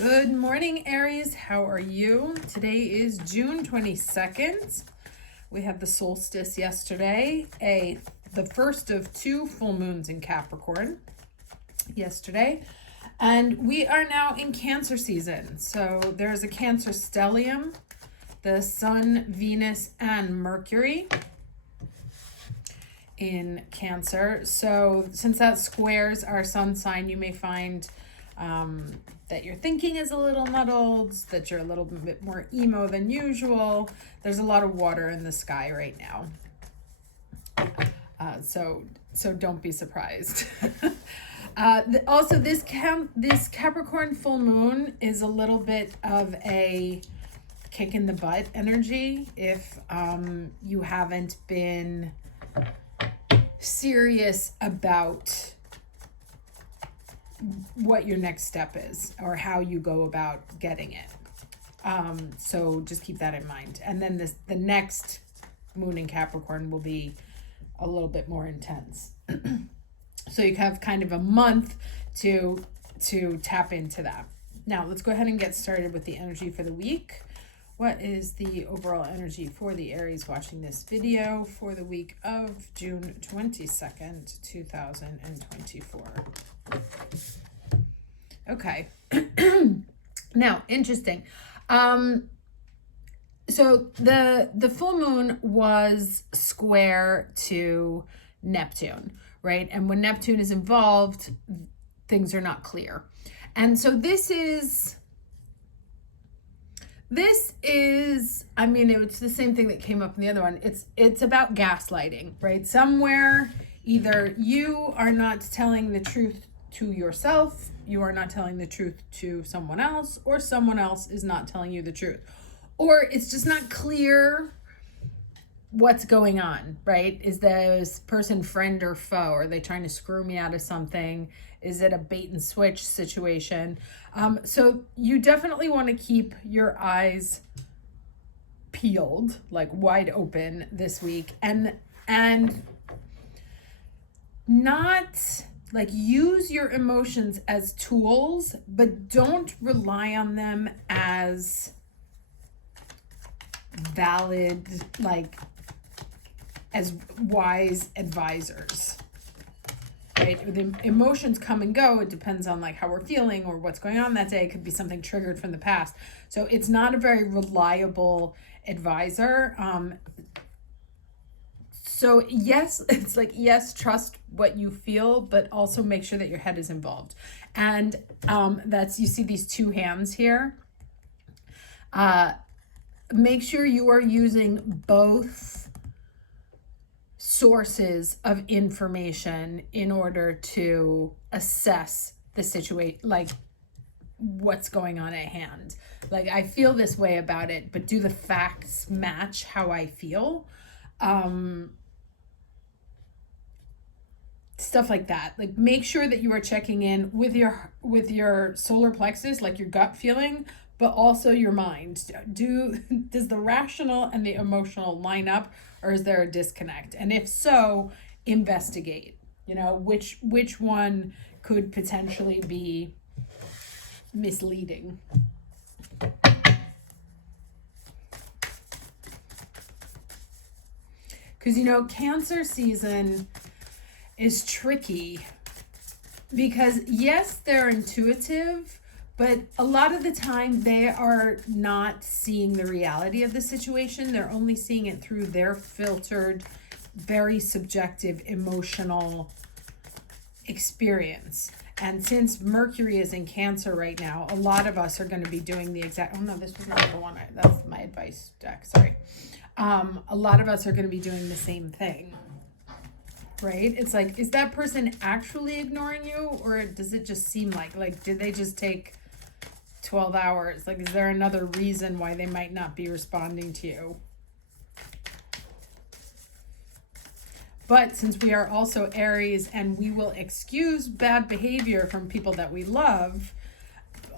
Good morning, Aries. How are you? Today is June 22nd. We had the solstice yesterday, the first of two full moons in Capricorn yesterday. And we are now in Cancer season. So there's a Cancer stellium, the Sun, Venus, and Mercury in Cancer. So since that squares our sun sign, you may find that your thinking is a little muddled, that you're a little bit more emo than usual. There's a lot of water in the sky right now. So don't be surprised. Also, this Capricorn full moon is a little bit of a kick in the butt energy if you haven't been serious about what your next step is or how you go about getting it. So just keep that in mind. And then the next moon in Capricorn will be a little bit more intense. So you have kind of a month to tap into that. Now let's go ahead and get started with the energy for the week. What is the overall energy for the Aries watching this video for the week of June 22nd, 2024? Okay. Now, interesting. So the full moon was square to Neptune, right? And when Neptune is involved, things are not clear. And so this is, I mean, it's the same thing that came up in the other one. It's about gaslighting, right? Somewhere, either you are not telling the truth to yourself, you are not telling the truth to someone else, or someone else is not telling you the truth. Or it's just not clear what's going on, right? Is this person friend or foe? Are they trying to screw me out of something? Is it a bait and switch situation? So you definitely want to keep your eyes peeled, like wide open this week, and not like use your emotions as tools, but don't rely on them as valid, like as wise advisors, right? The emotions come and go. It depends on like how we're feeling or what's going on that day. It could be something triggered from the past. So it's not a very reliable advisor. So yes, it's like, yes, trust what you feel, but also make sure that your head is involved. And you see these two hands here. Make sure you are using both sources of information in order to assess the situation, like what's going on at hand. Like, I feel this way about it, but do the facts match how I feel? Stuff like that. Like, make sure that you are checking in with your solar plexus, like your gut feeling, but also your mind. Does the rational and the emotional line up, or is there a disconnect? And if so, investigate. You know, which one could potentially be misleading. Because, you know, Cancer season is tricky because yes, they're intuitive, but a lot of the time they are not seeing the reality of the situation. They're only seeing it through their filtered, very subjective, emotional experience. And since Mercury is in Cancer right now, a lot of us are going to be doing the exact, oh no, this was not the one, that's my advice deck, sorry. A lot of us are going to be doing the same thing, right? It's like, is that person actually ignoring you, or does it just seem like did they just take 12 hours? Like, is there another reason why they might not be responding to you? But since we are also Aries and we will excuse bad behavior from people that we love,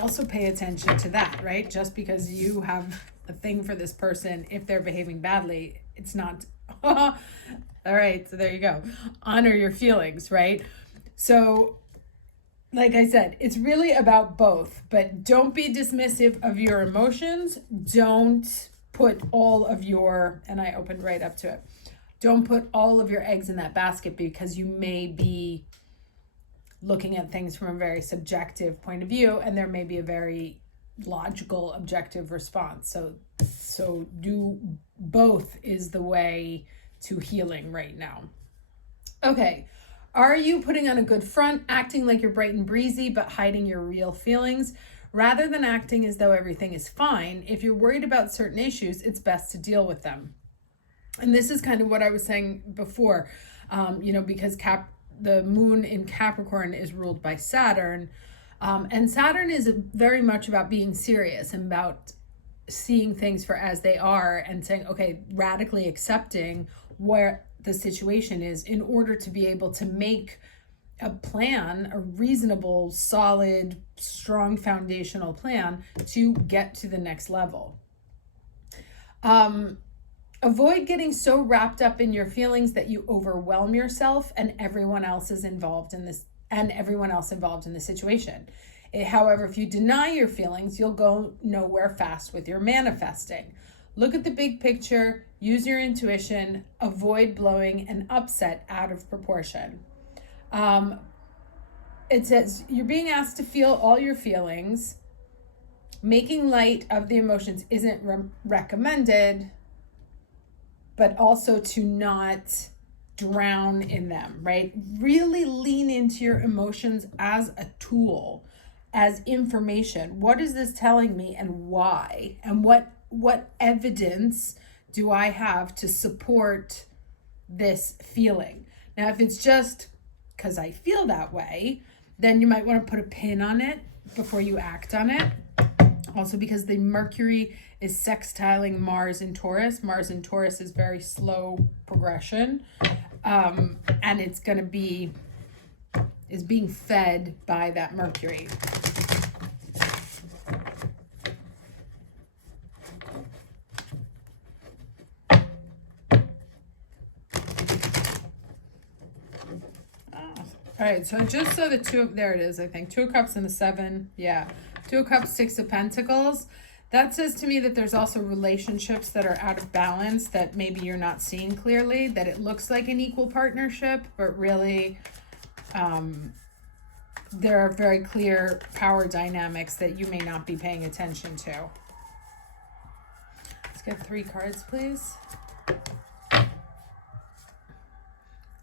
also pay attention to that, right? Just because you have a thing for this person, if they're behaving badly, it's not, all right, so there you go. Honor your feelings, right? So like I said, it's really about both, but don't be dismissive of your emotions. Don't put all of your, and I opened right up to it, don't put all of your eggs in that basket, because you may be looking at things from a very subjective point of view, and there may be a very logical, objective response. So do both is the way to healing right now. Okay. Are you putting on a good front, acting like you're bright and breezy, but hiding your real feelings? Rather than acting as though everything is fine, if you're worried about certain issues, it's best to deal with them. And this is kind of what I was saying before, because the moon in Capricorn is ruled by Saturn. And Saturn is very much about being serious and about seeing things for as they are and saying, okay, radically accepting where the situation is in order to be able to make a plan, a reasonable, solid, strong foundational plan to get to the next level. Avoid getting so wrapped up in your feelings that you overwhelm yourself and everyone else involved in the situation. However, if you deny your feelings, you'll go nowhere fast with your manifesting. Look at the big picture, use your intuition, avoid blowing an upset out of proportion. It says you're being asked to feel all your feelings. Making light of the emotions isn't recommended, but also to not drown in them, right? Really lean into your emotions as a tool, as information. What is this telling me and why? And what evidence do I have to support this feeling? Now, if it's just because I feel that way, then you might want to put a pin on it before you act on it. Also, because the Mercury is sextiling Mars in Taurus. Mars in Taurus is very slow progression. And it's going to is being fed by that Mercury. All right, so I just saw there it is, I think. 2 of Cups and the 7. Yeah. 2 of Cups, 6 of Pentacles. That says to me that there's also relationships that are out of balance that maybe you're not seeing clearly, that it looks like an equal partnership, but really there are very clear power dynamics that you may not be paying attention to. Let's get 3 cards, please.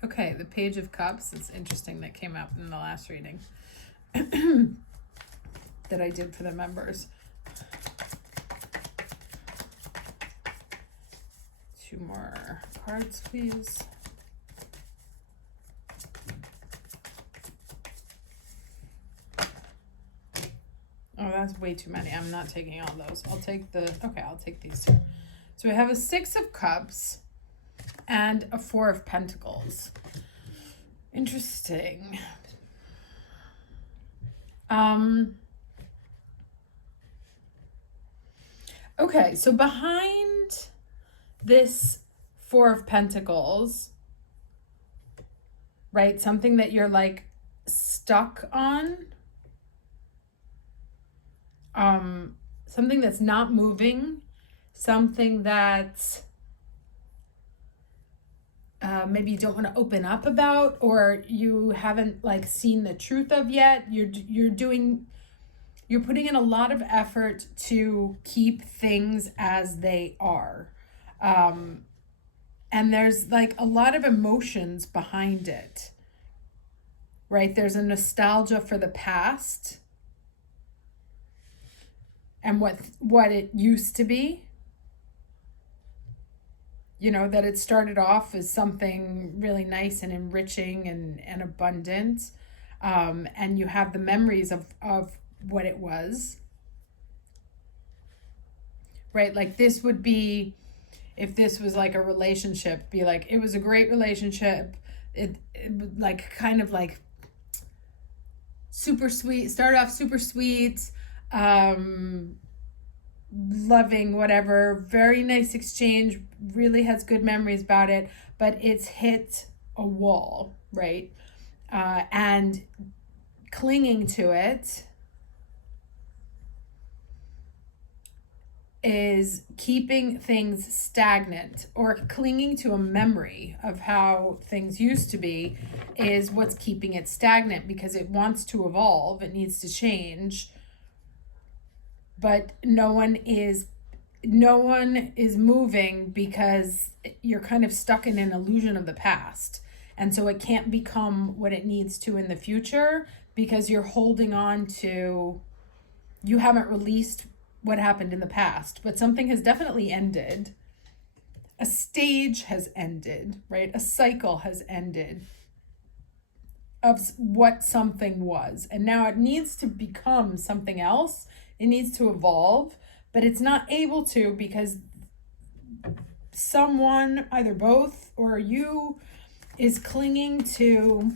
Okay, the Page of Cups. It's interesting that came up in the last reading that I did for the members. 2 more cards, please. Oh, that's way too many. I'm not taking all those. I'll take these 2. So we have a 6 of Cups and a 4 of Pentacles. Interesting. Okay, so behind this 4 of Pentacles, right, something that you're like stuck on, something that's not moving, something that maybe you don't want to open up about, or you haven't like seen the truth of yet. You're putting in a lot of effort to keep things as they are. And there's like a lot of emotions behind it, right? There's a nostalgia for the past and what it used to be. That it started off as something really nice and enriching and abundant. And you have the memories of what it was. Right? Like this would be, if this was like a relationship, be like, it was a great relationship. It like kind of like super sweet, started off super sweet, loving, whatever, very nice exchange, really has good memories about it, but it's hit a wall, right? And clinging to it is keeping things stagnant, or clinging to a memory of how things used to be is what's keeping it stagnant, because it wants to evolve, it needs to change, but no one is moving because you're kind of stuck in an illusion of the past. And so it can't become what it needs to in the future because you're holding on to, you haven't released what happened in the past, but something has definitely ended. A stage has ended, right? A cycle has ended of what something was. And now it needs to become something else. It needs to evolve, but it's not able to because someone, either both or you, is clinging to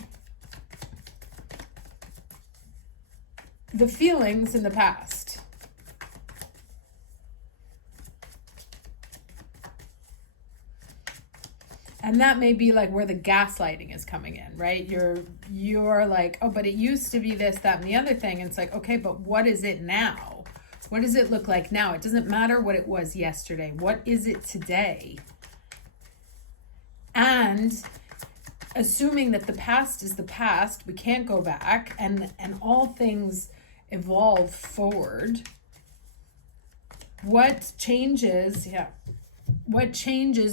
the feelings in the past. And that may be like where the gaslighting is coming in, right? You're like, oh, but it used to be this, that, and the other thing. And it's like, okay, but what is it now? What does it look like now? It doesn't matter what it was yesterday. What is it today? And assuming that the past is the past, we can't go back, and all things evolve forward. What changes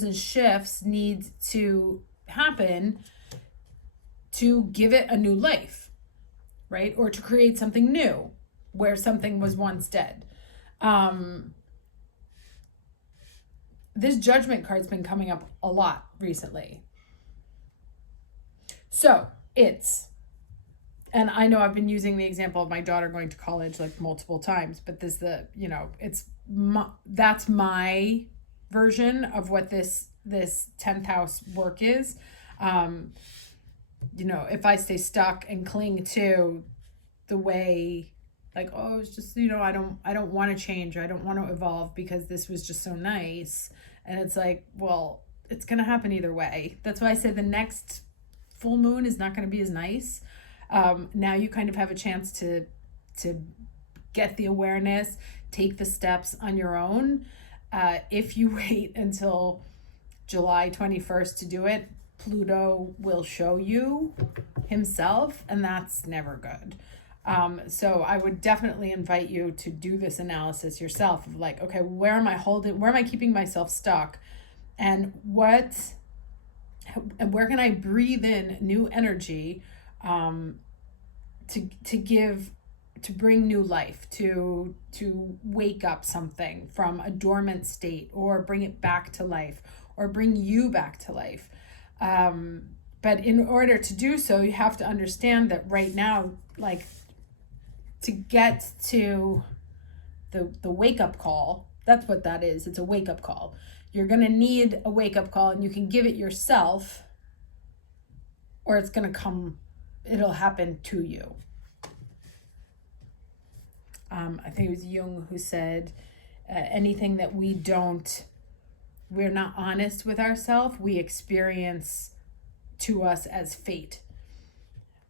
and shifts need to happen to give it a new life, right? Or to create something new where something was once dead. This Judgment card's been coming up a lot recently. So and I know I've been using the example of my daughter going to college like multiple times, but that's my version of what this 10th house work is. If I stay stuck and cling to the way, like, oh, it's just, I don't want to change, or I don't want to evolve because this was just so nice. And it's like, well, it's going to happen either way. That's why I said the next full moon is not going to be as nice. Now you kind of have a chance to get the awareness, take the steps on your own. If you wait until July 21st to do it, Pluto will show you himself, and that's never good. So I would definitely invite you to do this analysis yourself of like, okay, where am I keeping myself stuck? And where can I breathe in new energy to bring new life, to wake up something from a dormant state, or bring it back to life, or bring you back to life. But in order to do so, you have to understand that right now, like, to get to the wake-up call, that's what that is. It's a wake-up call. You're going to need a wake-up call, and you can give it yourself, or it'll happen to you. I think it was Jung who said, anything that we're not honest with ourselves, we experience to us as fate.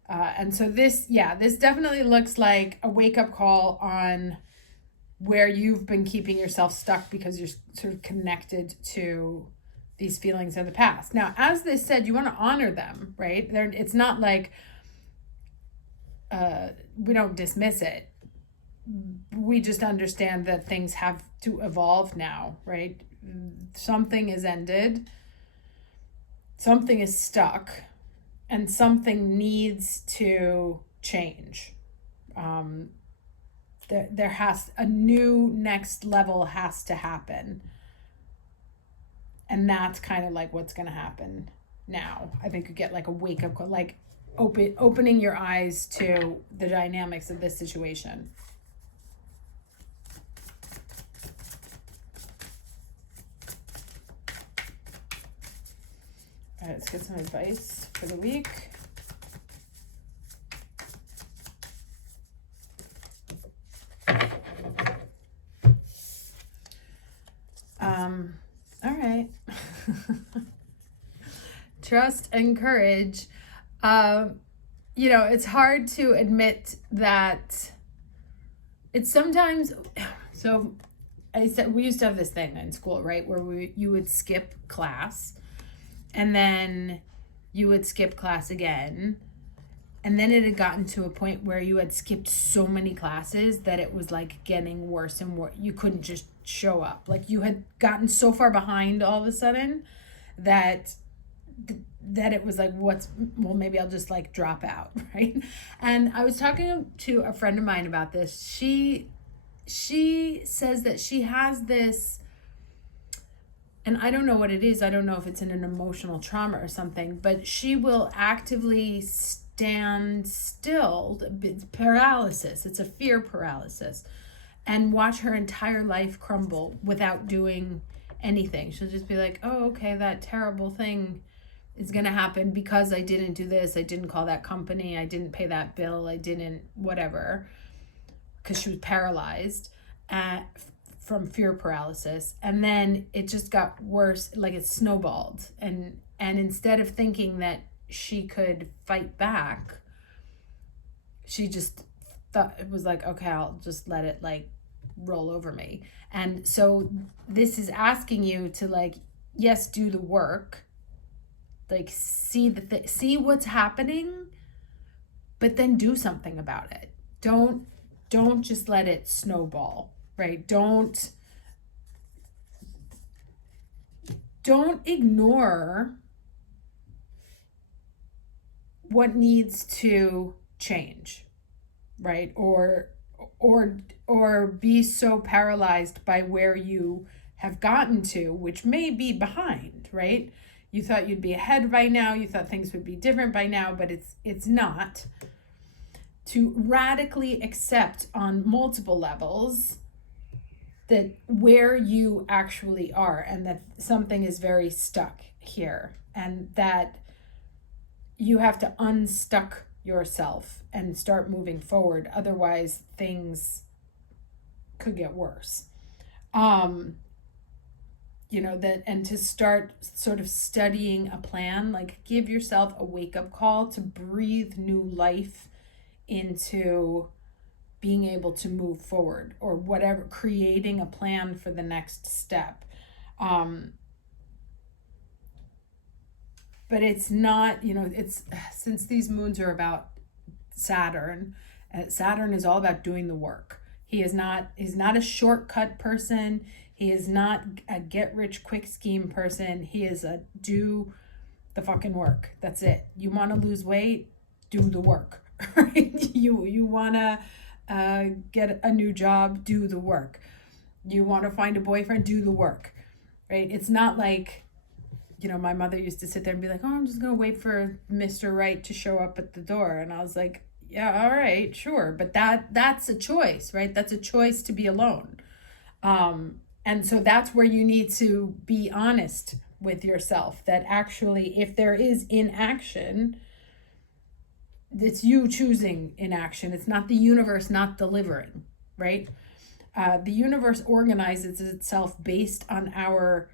And so this definitely looks like a wake-up call on where you've been keeping yourself stuck because you're sort of connected to these feelings of the past. Now, as they said, you want to honor them, right? It's not like we don't dismiss it. We just understand that things have to evolve now, right? Something is ended, something is stuck, and something needs to change. There has a new next level has to happen. And that's kind of like what's going to happen now. I think you get like a wake up call, like opening your eyes to the dynamics of this situation. All right, let's get some advice for the week. All right. Trust and courage. you know, it's hard to admit that it's sometimes, so I said, we used to have this thing in school, right? Where you would skip class and then you would skip class again. And then it had gotten to a point where you had skipped so many classes that it was like getting worse and worse. You couldn't just show up. Like you had gotten so far behind all of a sudden that it was like, well, maybe I'll just like drop out, right? And I was talking to a friend of mine about this. She says that she has this, and I don't know what it is. I don't know if it's an emotional trauma or something, but she will actively stand still, paralysis. It's a fear paralysis, and watch her entire life crumble without doing anything. She'll just be like, oh, okay, that terrible thing is going to happen because I didn't do this. I didn't call that company. I didn't pay that bill. I didn't whatever, because she was paralyzed from fear paralysis. And then it just got worse, like it snowballed. And instead of thinking that she could fight back, she just thought, it was like, okay, I'll just let it like roll over me. And so this is asking you to like, yes, do the work, like see see what's happening, but then do something about it. Don't just let it snowball, right? Don't ignore what needs to change, right? Or be so paralyzed by where you have gotten to, which may be behind, right? You thought you'd be ahead by now. You thought things would be different by now, but it's not. To radically accept on multiple levels that where you actually are, and that something is very stuck here, and that you have to unstuck yourself and start moving forward. Otherwise, things could get worse. You know, that, and to start sort of studying a plan, like give yourself a wake-up call to breathe new life into being able to move forward, or whatever, creating a plan for the next step. But it's not, you know, it's, since these moons are about Saturn, Saturn is all about doing the work. He's not a shortcut person. He is not a get rich quick scheme person. He is a do the fucking work. That's it. You want to lose weight, do the work, right? You want to get a new job, do the work. You want to find a boyfriend, do the work, right? It's not like, you know, my mother used to sit there and be like, oh, I'm just going to wait for Mr. Right to show up at the door. And I was like, yeah, all right, sure. But that's a choice, right? That's a choice to be alone. And so that's where you need to be honest with yourself, that actually, if there is inaction, it's you choosing inaction. It's not the universe not delivering, right? The universe organizes itself based on our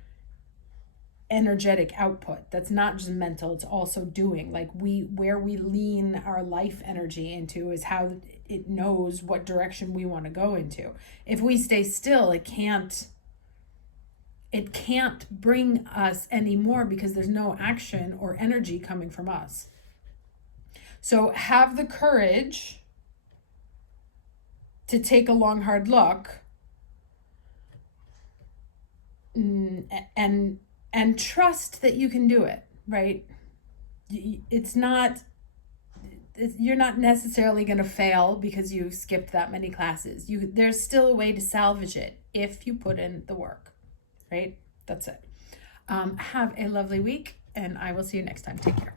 energetic output. That's not just mental, it's also doing. Like where we lean our life energy into is how it knows what direction we want to go into. If we stay still, it can't bring us anymore, because there's no action or energy coming from us. So have the courage to take a long, hard look, and trust that you can do it, right? It's not, you're not necessarily going to fail because you skipped that many classes. There's still a way to salvage it if you put in the work, right? That's it. Have a lovely week, and I will see you next time. Take care.